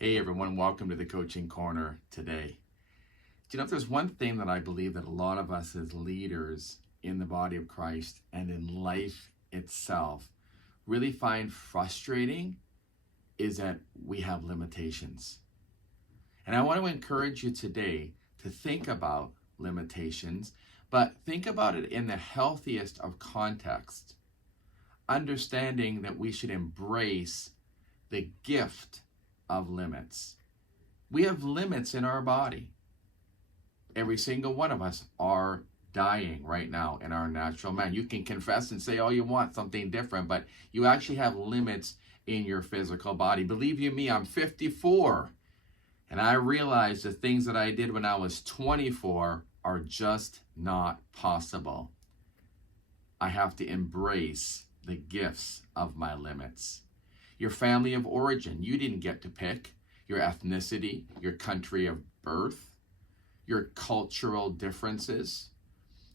Hey everyone, welcome to the Coaching Corner today. Do you know if there's one thing that I believe that a lot of us as leaders in the body of Christ and in life itself really find frustrating is that we have limitations. And I want to encourage you today to think about limitations, but think about it in the healthiest of context, understanding that we should embrace the gift of limits. We have limits in our body. Every single one of us are dying right now in our natural man. You can confess and say all you want something different, but you actually have limits in your physical body. Believe you me, I'm 54, and I realize the things that I did when I was 24 are just not possible. I have to embrace the gifts of my limits. Your family of origin, you didn't get to pick. Your ethnicity, your country of birth, your cultural differences.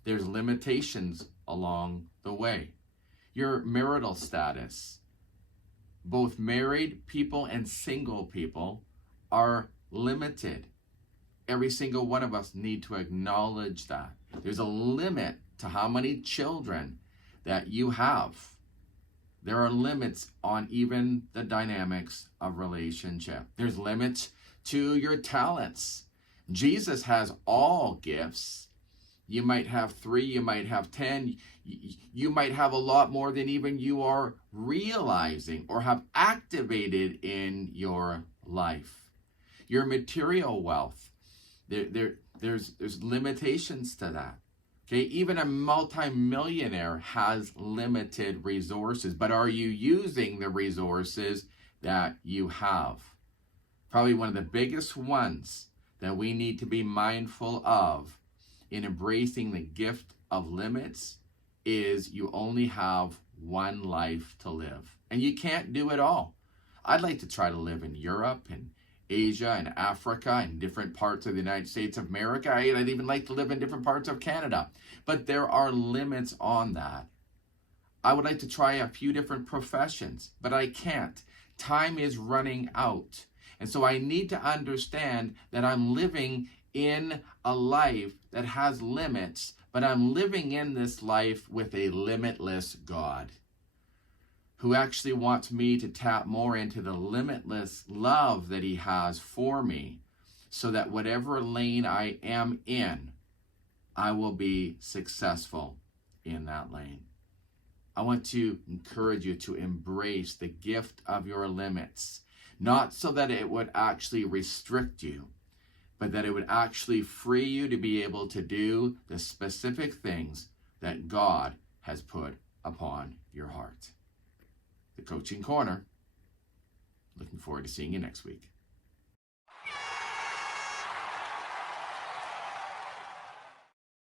There's limitations along the way. Your marital status. Both married people and single people are limited. Every single one of us need to acknowledge that. There's a limit to how many children that you have. There are limits on even the dynamics of relationship. There's limits to your talents. Jesus has all gifts. You might have 3, you might have 10, you might have a lot more than even you are realizing or have activated in your life. Your material wealth, there's limitations to that. Okay, even a multimillionaire has limited resources, but are you using the resources that you have? Probably one of the biggest ones that we need to be mindful of in embracing the gift of limits is you only have one life to live, and you can't do it all. I'd like to try to live in Europe and Asia and Africa and different parts of the United States of America. I'd even like to live in different parts of Canada. But there are limits on that. I would like to try a few different professions, but I can't. Time is running out. And so I need to understand that I'm living in a life that has limits, but I'm living in this life with a limitless God who actually wants me to tap more into the limitless love that he has for me, so that whatever lane I am in, I will be successful in that lane. I want to encourage you to embrace the gift of your limits, not so that it would actually restrict you, but that it would actually free you to be able to do the specific things that God has put upon your heart. The Coaching Corner. Looking forward to seeing you next week.